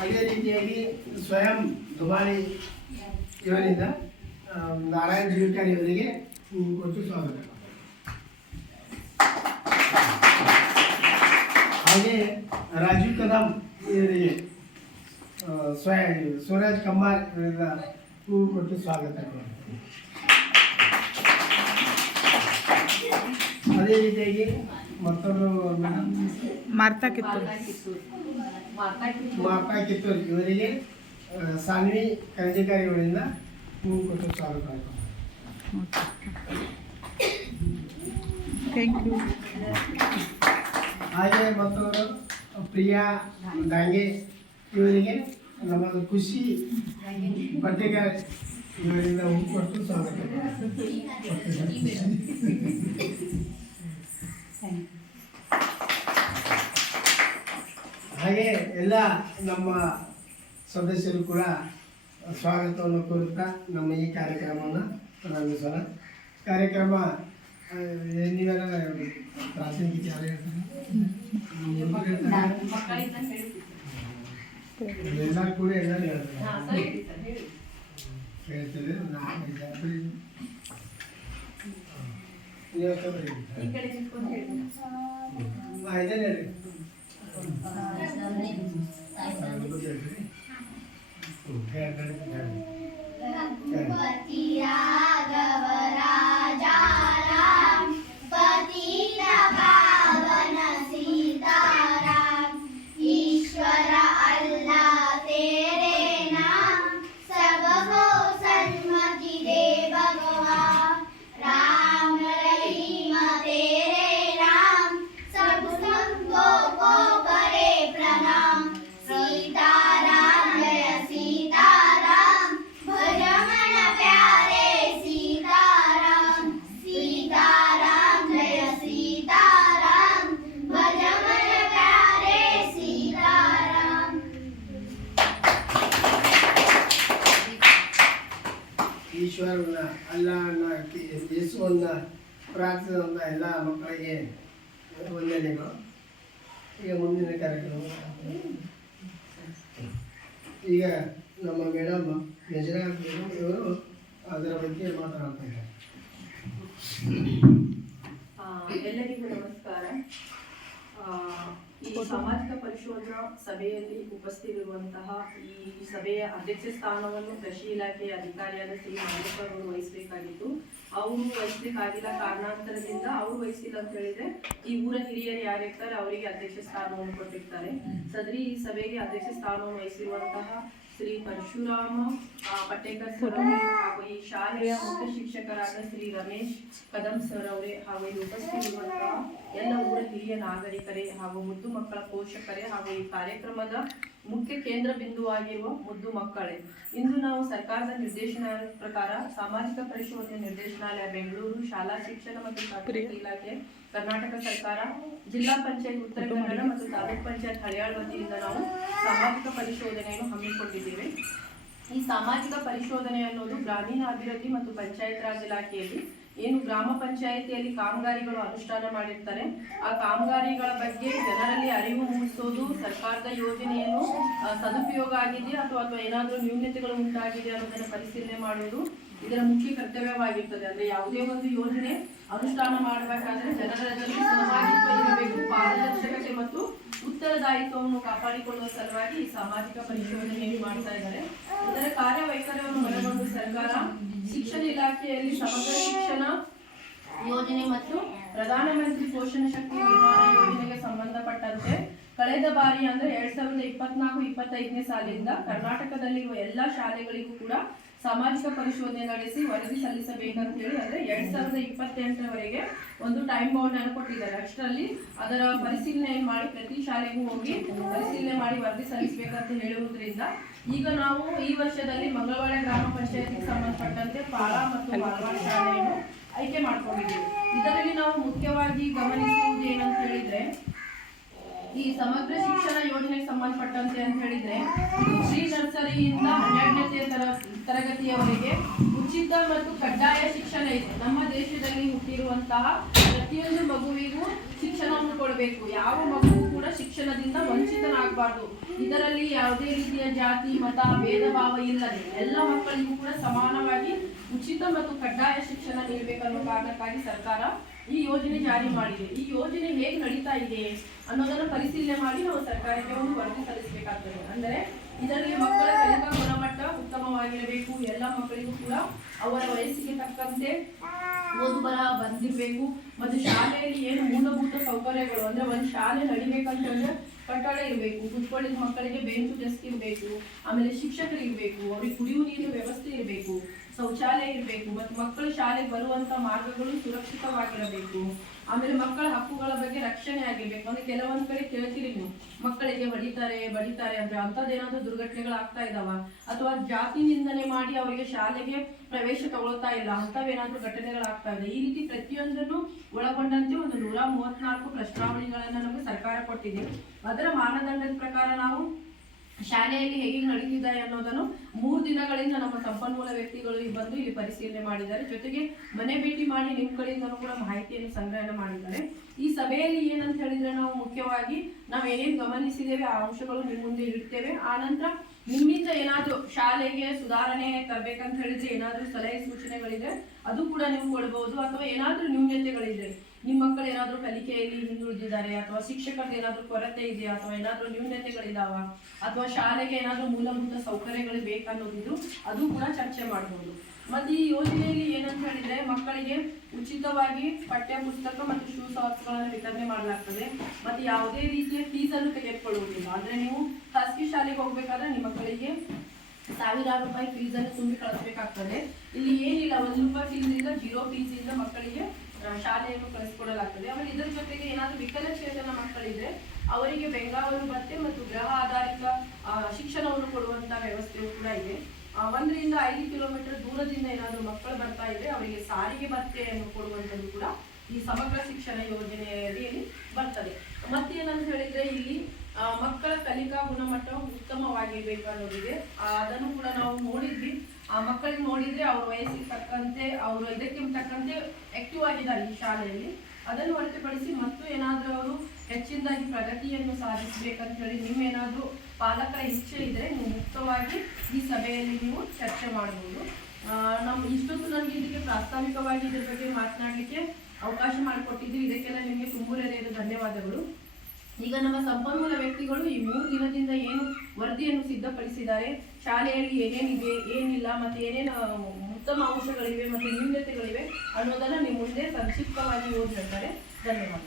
ಅದೇ ರೀತಿಯಾಗಿ ಸ್ವಯಂ ದುಬಾರಿ ಇವರಿಂದ ನಾರಾಯಣ ಜೀವಿಕಾರಿ ಇವರಿಗೆ ಕೊಟ್ಟು ಸ್ವಾಗತ. ಹಾಗೆ ರಾಜೀವ್ ಕದಂ ಇವರಿಗೆ ಸ್ವರಾಜ್ ಕಮ್ಮಾರ್ ಇವರಿಂದ ಹೂವು ಕೊಟ್ಟು ಸ್ವಾಗತ. ಅದೇ ರೀತಿಯಾಗಿ ಮತ್ತೊಂದು ಮಾರ್ತಾ ಕಿತ್ತೂರು ಇವರಿಗೆ ಸಾನ್ವಿ ಕಂಜಿಕಾರಿ ಇವರಿಂದ ಹೂವು ಕೊಟ್ಟು ಸ್ವಾಗತ. Thank you. ಹಾಗೆ ಮತ್ತೊಂದು ಪ್ರಿಯಾ ಡಾಂಗೆ ಇವರಿಗೆ ನಮ್ಮ ಖುಷಿ ಬಟ್ಟೆಗಾರ ಇವರಿಂದ ಹೂವು ಕೊಟ್ಟು ಸ್ವಾಗತ. ಹಾಗೆ ಎಲ್ಲ ನಮ್ಮ ಸದಸ್ಯರು ಕೂಡ ಸ್ವಾಗತವನ್ನು ಕೋರುತ್ತಾ ನಮ್ಮ ಈ ಕಾರ್ಯಕ್ರಮವನ್ನು ಪ್ರಾರಂಭಿಸೋಣ. ಕಾರ್ಯಕ್ರಮ ನೀವೆಲ್ಲ ಪ್ರಾಥಮಿಕ ವಿಚಾರ ಎಲ್ಲರೂ ಕೂಡ ಎಲ್ಲರೂ ಹೇಳ್ತಾರೆ. ಈಶ್ವರನ ಅಲ್ಲನ ಯೇಸುವನ್ನ ಪ್ರಾರ್ಥಿಸಿದಂಥ ಎಲ್ಲ ಮಕ್ಕಳಿಗೆ ವಂದನೆಗಳು. ಈಗ ಮುಂದಿನ ಕಾರ್ಯಕ್ರಮ ಈಗ ನಮ್ಮ ಮೇಡಮ್ ನಜರಾ ಇವರು ಅದರ ಬಗ್ಗೆ ಮಾತನಾಡ್ತಾ ಇದ್ದಾರೆ. ಎಲ್ಲರಿಗೂ ನಮಸ್ಕಾರ. ಈ ಸಾಮಾಜಿಕ ಪರಿಶೋಧನಾ ಸಭೆಯಲ್ಲಿ ಉಪಸ್ಥಿತಿರುವಂತಹ ಈ ಸಭೆಯ ಅಧ್ಯಕ್ಷ ಸ್ಥಾನವನ್ನು ಕೃಷಿ ಇಲಾಖೆಯ ಅಧಿಕಾರಿಯಾದ ಶ್ರೀ ನಾಗೇಶ್ವರ್ ಅವರು ವಹಿಸಬೇಕಾಗಿತ್ತು. ಅವರು ವಹಿಸಬೇಕಾಗಿಲ್ಲ, ಕಾರಣಾಂತರದಿಂದ ಅವರು ವಹಿಸಿಲ್ಲ ಅಂತ ಹೇಳಿದ್ರೆ ಈ ಊರ ಹಿರಿಯರು ಯಾರಿರ್ತಾರೆ ಅವರಿಗೆ ಅಧ್ಯಕ್ಷ ಸ್ಥಾನವನ್ನು ಕೊಟ್ಟಿರ್ತಾರೆ. ಸದರಿ ಈ ಸಭೆಗೆ ಅಧ್ಯಕ್ಷ ಸ್ಥಾನವನ್ನು ವಹಿಸಿರುವಂತಹ ಶ್ರೀ ಪರಶುರಾಮ ಪಟ್ಟೇಕರ್ ಸರ್ ಹಾಗೂ ಈ ಶಾಲೆಯ ಮುಖ್ಯ ಶಿಕ್ಷಕರಾದ ಶ್ರೀ ರಮೇಶ್ ಕದಂ ಸರ್ ಅವರೇ ಹಾಗೂ ಇಲ್ಲಿ ಉಪಸ್ಥಿತಿರುವಂತಹ ಎಲ್ಲ ಊರ ಹಿರಿಯ ನಾಗರಿಕರೇ ಹಾಗೂ ಮುದ್ದು ಮಕ್ಕಳ ಪೋಷಕರೇ ಹಾಗೂ ಈ ಕಾರ್ಯಕ್ರಮದ ಮುಖ್ಯ ಕೇಂದ್ರ ಬಿಂದುವಾಗಿರುವ ಮುದ್ದು ಮಕ್ಕಳೇ, ಇಂದು ನಾವು ಸರ್ಕಾರದ ನಿರ್ದೇಶನಾಲಯ ಪ್ರಕಾರ ಸಾಮಾಜಿಕ ಪರಿಶೋಧನೆ ನಿರ್ದೇಶನಾಲಯ ಬೆಂಗಳೂರು, ಶಾಲಾ ಶಿಕ್ಷಣ ಮತ್ತು ಸಾಂಸ್ಕೃತಿಕ ಇಲಾಖೆ ಕರ್ನಾಟಕ ಸರ್ಕಾರ, ಜಿಲ್ಲಾ ಪಂಚಾಯತ್ ಉತ್ತರ ಕನ್ನಡ ಮತ್ತು ತಾಲೂಕ್ ಪಂಚಾಯತ್ ಹಳಿಯಾಳ ವತಿಯಿಂದ ನಾವು ಸಾಮಾಜಿಕ ಪರಿಶೋಧನೆಯನ್ನು ಹಮ್ಮಿಕೊಂಡಿದ್ದೇವೆ. ಈ ಸಾಮಾಜಿಕ ಪರಿಶೋಧನೆ ಅನ್ನೋದು ಗ್ರಾಮೀಣಾಭಿವೃದ್ಧಿ ಮತ್ತು ಪಂಚಾಯತ್ ರಾಜ್ ಇಲಾಖೆಯಲ್ಲಿ ಏನು ಗ್ರಾಮ ಪಂಚಾಯಿತಿಯಲ್ಲಿ ಕಾಮಗಾರಿಗಳು ಅನುಷ್ಠಾನ ಮಾಡಿರ್ತಾರೆ ಆ ಕಾಮಗಾರಿಗಳ ಬಗ್ಗೆ ಜನರಲ್ಲಿ ಅರಿವು ಮೂಡಿಸೋದು, ಸರ್ಕಾರದ ಯೋಜನೆಯನ್ನು ಸದುಪಯೋಗ ಆಗಿದೆ ಅಥವಾ ಏನಾದರೂ ನ್ಯೂನತೆಗಳು ಉಂಟಾಗಿದೆ ಅನ್ನೋದನ್ನು ಪರಿಶೀಲನೆ ಮಾಡುವುದು ಇದರ ಮುಖ್ಯ ಕರ್ತವ್ಯವಾಗಿರ್ತದೆ. ಅಂದ್ರೆ ಯಾವುದೇ ಒಂದು ಯೋಜನೆ ಅನುಷ್ಠಾನ ಮಾಡಬೇಕಾದ್ರೆ ಜನರಲ್ಲಿ ಸಹಭಾಗಿತ್ವ ಇರಬೇಕು, ಪಾರದರ್ಶಕತೆ ಮತ್ತು ಉತ್ತರದಾಯಿತ್ವವನ್ನು ಕಾಪಾಡಿಕೊಳ್ಳುವ ಸಲುವಾಗಿ ಈ ಸಾಮಾಜಿಕ ಪರಿಶೋಧನೆಯನ್ನು ಮಾಡ್ತಾ ಇದ್ದಾರೆ. ಇದರ ಕಾರ್ಯವೈಖರಿಯನ್ನು ಮನಗೊಂಡು ಸರ್ಕಾರ ಶಿಕ್ಷಣ ಇಲಾಖೆಯಲ್ಲಿ ಸಮಗ್ರ ಶಿಕ್ಷಣ ಯೋಜನೆ ಮತ್ತು ಪ್ರಧಾನಮಂತ್ರಿ ಪೋಷಣ ಶಕ್ತಿ ನಿರ್ಮಾಣ ಯೋಜನೆಗೆ ಸಂಬಂಧಪಟ್ಟಂತೆ ಕಳೆದ ಬಾರಿ ಅಂದ್ರೆ 2024-25ನೇ ಸಾಲಿನಿಂದ ಕರ್ನಾಟಕದಲ್ಲಿರುವ ಎಲ್ಲಾ ಶಾಲೆಗಳಿಗೂ ಕೂಡ ಸಾಮಾಜಿಕ ಪರಿಶೋಧನೆ ನಡೆಸಿ ವರದಿ ಸಲ್ಲಿಸಬೇಕಂತ ಹೇಳಿ ಅಂದ್ರೆ 2028ರವರೆಗೆ ಒಂದು ಟೈಮ್ ಬೌಂಡ್ ಅನ್ನು ಕೊಟ್ಟಿದ್ದಾರೆ. ಅಷ್ಟರಲ್ಲಿ ಅದರ ಪರಿಶೀಲನೆ ಮಾಡಿ ಪ್ರತಿ ಶಾಲೆಗೂ ಹೋಗಿ ಪರಿಶೀಲನೆ ಮಾಡಿ ವರದಿ ಸಲ್ಲಿಸಬೇಕಂತ ಹೇಳುವುದರಿಂದ ಈಗ ನಾವು ಈ ವರ್ಷದಲ್ಲಿ ಮಂಗಳವಾಡ ಗ್ರಾಮ ಪಂಚಾಯತಿಗೆ ಸಂಬಂಧಪಟ್ಟಂತೆ ಪಾಳಾ ಮತ್ತು ಮಾಲವಾಡ ಶಾಲೆಯನ್ನು ಆಯ್ಕೆ ಮಾಡ್ಕೊಂಡಿದ್ದೀವಿ. ಇದರಲ್ಲಿ ನಾವು ಮುಖ್ಯವಾಗಿ ಗಮನಿಸುವುದು ಏನಂತ ಹೇಳಿದ್ರೆ ಈ ಸಮಗ್ರ ಶಿಕ್ಷಣ ಯೋಜನೆಗೆ ಸಂಬಂಧಪಟ್ಟಂತೆ ಅಂತ ಹೇಳಿದ್ರೆ ಪ್ರೀ ನರ್ಸರಿಯಿಂದ 12ನೇ ತರಗತಿಯವರೆಗೆ ಉಚಿತ ಮತ್ತು ಕಡ್ಡಾಯ ಶಿಕ್ಷಣ ಇದೆ. ನಮ್ಮ ದೇಶದಲ್ಲಿ ಹುಟ್ಟಿರುವಂತಹ ಪ್ರತಿಯೊಂದು ಮಗುವಿಗೂ ಶಿಕ್ಷಣವನ್ನು ಕೊಡಬೇಕು. ಯಾವ ಮಗುವು ಕೂಡ ಶಿಕ್ಷಣದಿಂದ ವಂಚಿತನಾಗಬಾರ್ದು. ಇದರಲ್ಲಿ ಯಾವುದೇ ರೀತಿಯ ಜಾತಿ ಮತ ಭೇದ ಭಾವ ಇಲ್ಲದೆ ಎಲ್ಲ ಮಕ್ಕಳಿಗೂ ಕೂಡ ಸಮಾನವಾಗಿ ಉಚಿತ ಮತ್ತು ಕಡ್ಡಾಯ ಶಿಕ್ಷಣ ನೀಡಬೇಕನ್ನೋ ಕಾರಣಕ್ಕಾಗಿ ಸರ್ಕಾರ ಈ ಯೋಜನೆ ಜಾರಿ ಮಾಡಿದೆ. ಈ ಯೋಜನೆ ಹೇಗೆ ನಡೀತಾ ಇದೆ ಅನ್ನೋದನ್ನು ಪರಿಶೀಲನೆ ಮಾಡಿ ನಾವು ಸರ್ಕಾರಕ್ಕೆ ಒಂದು ವರದಿ ಸಲ್ಲಿಸಬೇಕಾಗ್ತದೆ. ಅಂದರೆ ಇದರಲ್ಲಿ ಮಕ್ಕಳ ಕಲಿಕಾ ಗುಣಮಟ್ಟ ಉತ್ತಮವಾಗಿರಬೇಕು, ಎಲ್ಲ ಮಕ್ಕಳಿಗೂ ಕೂಡ ಅವರ ವಯಸ್ಸಿಗೆ ತಕ್ಕಂತೆ ಓದು ಬರಹ ಬಂದಿರಬೇಕು, ಮತ್ತು ಶಾಲೆಯಲ್ಲಿ ಏನು ಮೂಲಭೂತ ಸೌಕರ್ಯಗಳು ಅಂದ್ರೆ ಒಂದು ಶಾಲೆ ನಡಿಬೇಕಂತಂದ್ರೆ ಕಟ್ಟಡ ಇರಬೇಕು, ಕುತ್ಕೊಳ್ಳಿದ ಮಕ್ಕಳಿಗೆ ಬೆಂಚು ಡೆಸ್ಕ್ ಇರಬೇಕು, ಆಮೇಲೆ ಶಿಕ್ಷಕರು ಇರಬೇಕು, ಅವ್ರಿಗೆ ಕುಡಿಯುವ ನೀರಿನ ವ್ಯವಸ್ಥೆ ಇರಬೇಕು, ಶೌಚಾಲಯ ಇರಬೇಕು, ಮತ್ತು ಮಕ್ಕಳು ಶಾಲೆಗೆ ಬರುವಂತ ಮಾರ್ಗಗಳು ಸುರಕ್ಷಿತವಾಗಿರಬೇಕು, ಆಮೇಲೆ ಮಕ್ಕಳ ಹಕ್ಕುಗಳ ಬಗ್ಗೆ ರಕ್ಷಣೆ ಆಗಿರ್ಬೇಕು. ಅಂದ್ರೆ ಕೆಲವೊಂದ್ ಕಡೆ ಕೇಳ್ತೀರಿ ನೀವು, ಮಕ್ಕಳಿಗೆ ಬಡಿತಾರೆ ಅಂದ್ರೆ ಅಂತದ್ದೇನಾದ್ರೂ ದುರ್ಘಟನೆಗಳಾಗ್ತಾ ಇದಾವ, ಅಥವಾ ಜಾತಿ ನಿಂದನೆ ಮಾಡಿ ಅವರಿಗೆ ಶಾಲೆಗೆ ಪ್ರವೇಶ ತಗೊಳ್ತಾ ಇಲ್ಲ, ಅಂತವೇನಾದ್ರೂ ಘಟನೆಗಳಾಗ್ತಾ ಇದೆ. ಈ ರೀತಿ ಪ್ರತಿಯೊಂದನ್ನು ಒಳಗೊಂಡಂತೆ ಒಂದು 134 ಪ್ರಶ್ನಾವಳಿಗಳನ್ನ ನಮಗೆ ಸರ್ಕಾರ ಕೊಟ್ಟಿದೆ. ಅದರ ಮಾನದಂಡದ ಪ್ರಕಾರ ನಾವು ಶಾಲೆಯಲ್ಲಿ ಹೇಗೆ ನಡೀತಿದ್ದಾರೆ ಅನ್ನೋದನ್ನು 3 ದಿನಗಳಿಂದ ನಮ್ಮ ಸಂಪನ್ಮೂಲ ವ್ಯಕ್ತಿಗಳು ಬಂದು ಇಲ್ಲಿ ಪರಿಶೀಲನೆ ಮಾಡಿದ್ದಾರೆ. ಜೊತೆಗೆ ಮನೆ ಭೇಟಿ ಮಾಡಿ ನಿಮ್ಮ ಕಡೆಯಿಂದನೂ ಕೂಡ ಮಾಹಿತಿಯನ್ನು ಸಂಗ್ರಹಣೆ ಮಾಡಿದ್ದಾರೆ. ಈ ಸಭೆಯಲ್ಲಿ ಏನಂತ ಹೇಳಿದ್ರೆ ನಾವು ಮುಖ್ಯವಾಗಿ ನಾವು ಏನೇನು ಗಮನಿಸಿದ್ದೇವೆ ಆ ಅಂಶಗಳು ನಿಮ್ಮ ಮುಂದೆ ಇಡ್ತೇವೆ. ಆ ನಂತರ ನಿಮ್ಮಿಂದ ಏನಾದ್ರೂ ಶಾಲೆಗೆ ಸುಧಾರಣೆ ತರಬೇಕಂತ ಹೇಳಿದ್ರೆ ಏನಾದ್ರೂ ಸಲಹೆ ಸೂಚನೆಗಳಿದ್ರೆ ಅದು ಕೂಡ ನೀವು ಕೊಡಬಹುದು, ಅಥವಾ ಏನಾದ್ರೂ ನ್ಯೂನ್ಯತೆಗಳಿದ್ರೆ ನಿಮ್ಮ ಮಕ್ಕಳು ಏನಾದ್ರೂ ಕಲಿಕೆಯಲ್ಲಿ ಹಿಂದುಳಿದಿದ್ದಾರೆ, ಅಥವಾ ಶಿಕ್ಷಕರಿಗೆ ಏನಾದ್ರೂ ಕೊರತೆ ಇದೆಯಾ, ಅಥವಾ ಏನಾದ್ರೂ ನ್ಯೂನ್ಯತೆಗಳಿದಾವ, ಅಥವಾ ಶಾಲೆಗೆ ಏನಾದ್ರೂ ಮೂಲಭೂತ ಸೌಕರ್ಯಗಳು ಬೇಕನ್ನೋದಿದ್ರು ಅದು ಕೂಡ ಚರ್ಚೆ ಮಾಡಬಹುದು. ಮತ್ತೆ ಈ ಯೋಜನೆಯಲ್ಲಿ ಏನಂತ ಹೇಳಿದ್ರೆ ಮಕ್ಕಳಿಗೆ ಉಚಿತವಾಗಿ ಪಠ್ಯ ಪುಸ್ತಕ ಮತ್ತು ಶೂ ಸಾಕ್ಸ್ಗಳನ್ನು ವಿತರಣೆ ಮಾಡಲಾಗ್ತದೆ. ಮತ್ತೆ ಯಾವುದೇ ರೀತಿಯ ಫೀಸನ್ನು ತೆಗೆದುಕೊಳ್ಳುವುದಿಲ್ಲ. ಅಂದ್ರೆ ನೀವು ಖಾಸಗಿ ಶಾಲೆಗೆ ಹೋಗ್ಬೇಕಾದ್ರೆ ನಿಮ್ಮ ಮಕ್ಕಳಿಗೆ 1000 ರೂಪಾಯಿ ಫೀಸನ್ನು ತುಂಬಿ ಕಳಿಸ್ಬೇಕಾಗ್ತದೆ. ಇಲ್ಲಿ ಏನಿಲ್ಲ, 1 ರೂಪಾಯಿ ಫೀಸಿಂದ 0 ಫೀಸಿಂದ ಮಕ್ಕಳಿಗೆ ಶಾಲೆಯನ್ನು ಕಳಿಸ್ಕೊಡಲಾಗ್ತದೆ. ಆಮೇಲೆ ಇದರ ಜೊತೆಗೆ ಏನಾದ್ರೂ ವಿಕಲಚೇತನ ಮಕ್ಕಳಿದ್ರೆ ಅವರಿಗೆ ಬೆಂಗಾವಲು ಭತ್ಯೆ ಮತ್ತು ಗೃಹ ಆಧಾರಿತ ಶಿಕ್ಷಣವನ್ನು ಕೊಡುವಂತ ವ್ಯವಸ್ಥೆಯು ಕೂಡ ಇದೆ. 1 ರಿಂದ 5 ಕಿಲೋಮೀಟರ್ ದೂರದಿಂದ ಏನಾದ್ರೂ ಮಕ್ಕಳು ಬರ್ತಾ ಇದ್ರೆ ಅವರಿಗೆ ಸಾರಿಗೆ ಭತ್ಯೆಯನ್ನು ಕೊಡುವಂಥದ್ದು ಕೂಡ ಈ ಸಮಗ್ರ ಶಿಕ್ಷಣ ಯೋಜನೆಯಲ್ಲಿ ಬರ್ತದೆ. ಮತ್ತೇನಂತ ಹೇಳಿದ್ರೆ ಇಲ್ಲಿ ಮಕ್ಕಳ ಕಲಿಕಾ ಗುಣಮಟ್ಟ ಉತ್ತಮವಾಗಿರ್ಬೇಕು ಅನ್ನೋದಿದೆ. ಅದನ್ನು ಕೂಡ ನಾವು ನೋಡಿದ್ವಿ. ಆ ಮಕ್ಕಳಿಗೆ ನೋಡಿದ್ರೆ ಅವ್ರ ವಯಸ್ಸಿಗೆ ತಕ್ಕಂತೆ ಅವರು ಇದಕ್ಕೆ ತಕ್ಕಂತೆ ಆಕ್ಟಿವ್ ಆಗಿದ್ದಾರೆ ಈ ಶಾಲೆಯಲ್ಲಿ. ಅದನ್ನು ಹೊರತುಪಡಿಸಿ ಮತ್ತು ಏನಾದ್ರೂ ಅವರು ಹೆಚ್ಚಿನದಾಗಿ ಪ್ರಗತಿಯನ್ನು ಸಾಧಿಸಬೇಕಂತ ಹೇಳಿ ನಿಮ್ಮೇನಾದ್ರೂ ಪಾಲಕರ ಇಚ್ಛೆ ಇದ್ರೆ ನೀವು ಮುಕ್ತವಾಗಿ ಈ ಸಭೆಯಲ್ಲಿ ನೀವು ಚರ್ಚೆ ಮಾಡಬಹುದು. ನಾವು ಇಷ್ಟೊತ್ತು ನನಗೆ ಇದಕ್ಕೆ ಪ್ರಾಸ್ತಾವಿಕವಾಗಿ ಇದ್ರ ಬಗ್ಗೆ ಮಾತನಾಡಲಿಕ್ಕೆ ಅವಕಾಶ ಮಾಡಿಕೊಟ್ಟಿದ್ದೀವಿ. ಇದಕ್ಕೆಲ್ಲ ನಿಮಗೆ ತುಂಬು ಧನ್ಯವಾದಗಳು. ಈಗ ನಮ್ಮ ಸಂಪನ್ಮೂಲ ವ್ಯಕ್ತಿಗಳು ಈ 3 ದಿನದಿಂದ ಏನು ವರದಿಯನ್ನು ಸಿದ್ಧಪಡಿಸಿದ್ದಾರೆ, ಶಾಲೆಯಲ್ಲಿ ಏನೇನಿದೆ ಏನಿಲ್ಲ ಮತ್ತೆ ಏನೇನು ಉತ್ತಮ ಅಂಶಗಳಿವೆ ಮತ್ತೆ ನ್ಯೂನತೆಗಳಿವೆ ಅನ್ನೋದನ್ನ ನಿಮ್ಮ ಮುಂದೆ ಸಂಕ್ಷಿಪ್ತವಾಗಿ ಓದಿ ಹೇಳ್ತಾರೆ. ಧನ್ಯವಾದ.